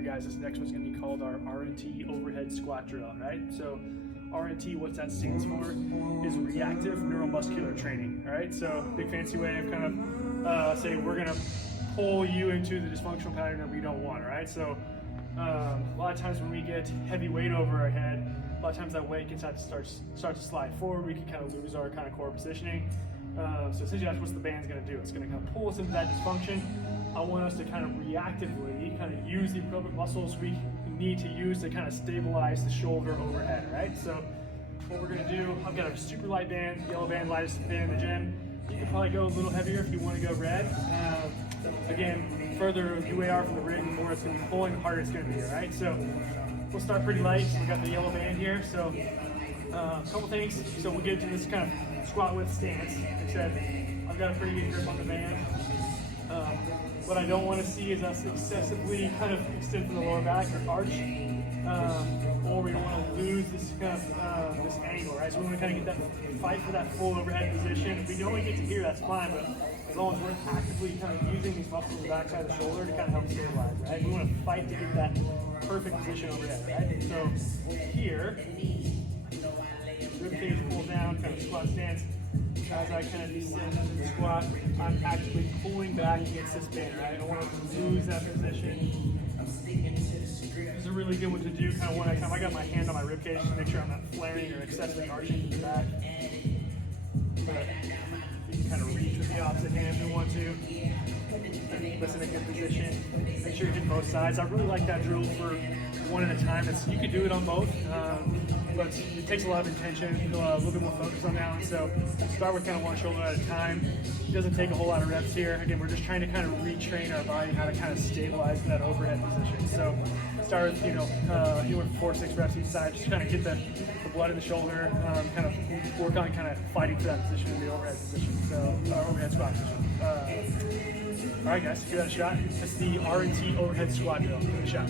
Alright guys, this next one's going to be called our RNT overhead squat drill, right? So RNT, what that stands for is reactive neuromuscular training, alright? So big fancy way of kind of say we're going to pull you into the dysfunctional pattern that we don't want, alright? So a lot of times when we get heavy weight over our head, a lot of times that weight can start to slide forward. We can kind of lose our kind of core positioning. So essentially that's what the band's going to do. It's going to kind of pull us into that dysfunction. I want us to kind of reactively kind of use the appropriate muscles we need to use to kind of stabilize the shoulder overhead, right? So what we're going to do, I've got a super light band, yellow band, lightest band in the gym. You can probably go a little heavier if you want to go red. Again, further you are from the rig, the more it's going to be pulling, the harder it's going to be, right? So we'll start pretty light. So we got the yellow band here. So a couple things. So we'll get to this kind of squat width stance. Like I said, I've got a pretty good grip on the band. What I don't want to see is us excessively kind of extend from the lower back or arch, or we don't want to lose this kind of this angle, right? So we want to kind of get that, fight for that full overhead position. If we can only get to here, that's fine, but as long as we're actively kind of using these muscles on the backside of the shoulder to kind of help stabilize, right? We want to fight to get that perfect position overhead, right? So here, rib cage pulls down, kind of squat stance. As I kind of descend into the squat, I'm actually pulling back against this band, right? I don't want to lose that position. This is a really good one to do kind of when I got my hand on my rib cage to make sure I'm not flaring or excessively arching to the back. But you can kind of reach with the opposite hand if you want to. Keep us in a good position. Make sure you hit both sides. I really like that drill for one at a time. You could do it on both, but it takes a lot of intention, a little bit more focus on that one. So start with kind of one shoulder at a time. It doesn't take a whole lot of reps here. Again, we're just trying to kind of retrain our body how to kind of stabilize that overhead position. So start with, anywhere from 4 or 6 reps each side, just kind of get the blood in the shoulder, kind of work on kind of fighting for that position in the overhead position, so overhead squat position. All right, guys, give that a shot. That's the RNT overhead squat drill. Give it a shot.